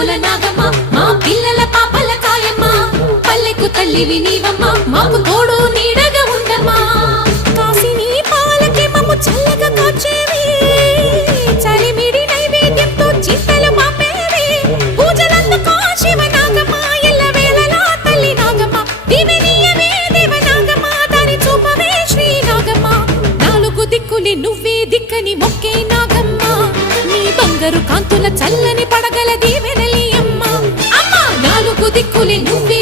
తరముల నాగమ్మ మా పిల్లల పాపల కాయమ్మ పల్లెకు తల్లివి నీవమ్మ మాకు తోడు నీడగా ఉండమ్మా కాసిని పాలకి మమ్ము చల్లగా కాచేవి చలిమిడి నైవేద్యంతో చింతలు మాపేవి పూజలందుకో శివ నాగమ్మ ఎల్ల వేళలా తల్లి నాగమ్మ దివెనీయవే దేవ నాగమ్మ దారి చూపవే శ్రీ నాగమ్మ నాలుగు దిక్కులి నువ్వే దిక్కని మొక్కే నాగమ్మ నీ బంగారు కాంతుల చల్లని పడగల దీవెనలి అమ్మ అమ్మ నాలుగు దిక్కులి నువ్వే